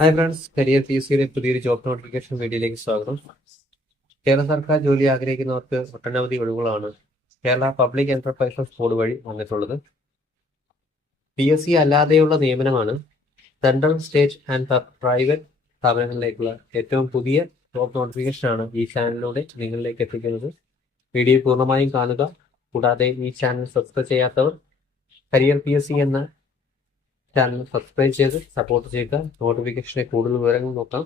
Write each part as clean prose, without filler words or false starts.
Hi friends, career P S സിയുടെ പുതിയൊരു job notification വീഡിയോയിലേക്ക് സ്വാഗതം. കേരള സർക്കാർ ജോലി ആഗ്രഹിക്കുന്നവർക്ക് ഒട്ടനവധി ഒഴിവുകളാണ് കേരള പബ്ലിക് എന്റർപ്രൈസസ് ബോർഡ് വഴി വന്നിട്ടുള്ളത്. PSC അല്ലാതെയുള്ള നിയമനമാണ്. സെൻട്രൽ, സ്റ്റേറ്റ് ആൻഡ് പ്രൈവറ്റ് സ്ഥാപനങ്ങളിലേക്കുള്ള ഏറ്റവും പുതിയ ജോബ് നോട്ടിഫിക്കേഷനാണ് ഈ ചാനലിലൂടെ നിങ്ങളിലേക്ക് എത്തിക്കുന്നത്. വീഡിയോ പൂർണ്ണമായും കാണുക. കൂടാതെ ഈ ചാനൽ സബ്സ്ക്രൈബ് ചെയ്യാത്തവർ കരിയർ PSC എന്ന ചാനൽ സബ്സ്ക്രൈബ് ചെയ്ത് സപ്പോർട്ട് ചെയ്യുക. നോട്ടിഫിക്കേഷനെ കൂടുതൽ വിവരങ്ങൾ നോക്കാം.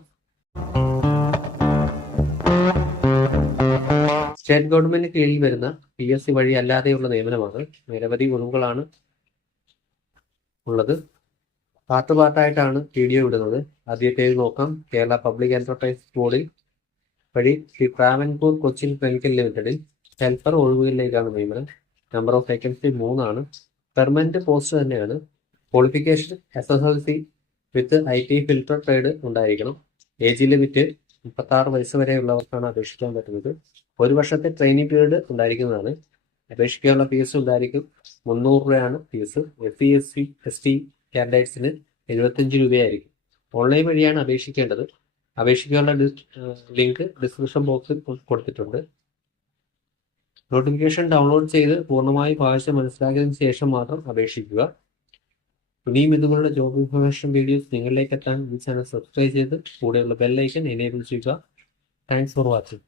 സ്റ്റേറ്റ് ഗവൺമെന്റ് കീഴിൽ വരുന്ന PSC വഴി അല്ലാതെയുള്ള നിയമനമാണ്. നിരവധി ഒഴിവുകളാണ് ഉള്ളത്. പാർട്ടായിട്ടാണ് വീഡിയോ ഇടുന്നത്. ആദ്യത്തേത് നോക്കാം. കേരള പബ്ലിക് എന്റർപ്രൈസ് ബോർഡിൽ വഴി ശ്രീ ട്രാവൻകൂർ കൊച്ചിൻ കെമിക്കൽ ലിമിറ്റഡിൽ ഹെൽപ്പർ ഒഴിവുകളിലേക്കാണ് നിയമനം. നമ്പർ ഓഫ് വേക്കൻസി 3 ആണ്. പെർമനന്റ് പോസ്റ്റ് തന്നെയാണ്. Qualification SSLC with IT filter trade ഉണ്ടായിരിക്കണം. ഏജ് ലിമിറ്റ് 36 വയസ്സ് വരെയുള്ളവർക്കാണ് അപേക്ഷിക്കാൻ പറ്റുന്നത്. 1 വർഷത്തെ ട്രെയിനിങ് പീരീഡ് ഉണ്ടായിരിക്കുന്നതാണ്. അപേക്ഷിക്കാനുള്ള ഫീസ് ഉണ്ടായിരിക്കും. 300 രൂപയാണ് ഫീസ്. SC/ST കാൻഡിഡേറ്റ്സിന് 75 രൂപയായിരിക്കും. ഓൺലൈൻ വഴിയാണ് അപേക്ഷിക്കേണ്ടത്. അപേക്ഷിക്കാനുള്ള ലിങ്ക് ഡിസ്ക്രിപ്ഷൻ ബോക്സിൽ കൊടുത്തിട്ടുണ്ട്. നോട്ടിഫിക്കേഷൻ ഡൗൺലോഡ് ചെയ്ത് പൂർണ്ണമായി വായിച്ച് മനസ്സിലാക്കിയതിനു ശേഷം മാത്രം അപേക്ഷിക്കുക. ഇനിയും ഇതുപോലുള്ള ജോബ് ഇൻഫർമേഷൻ വീഡിയോസ് നിങ്ങളിലേക്ക് എത്താൻ ഈ ചാനൽ സബ്സ്ക്രൈബ് ചെയ്ത് കൂടെയുള്ള ബെൽ ഐക്കൺ എനേബിൾ ചെയ്യുക. Thanks for watching.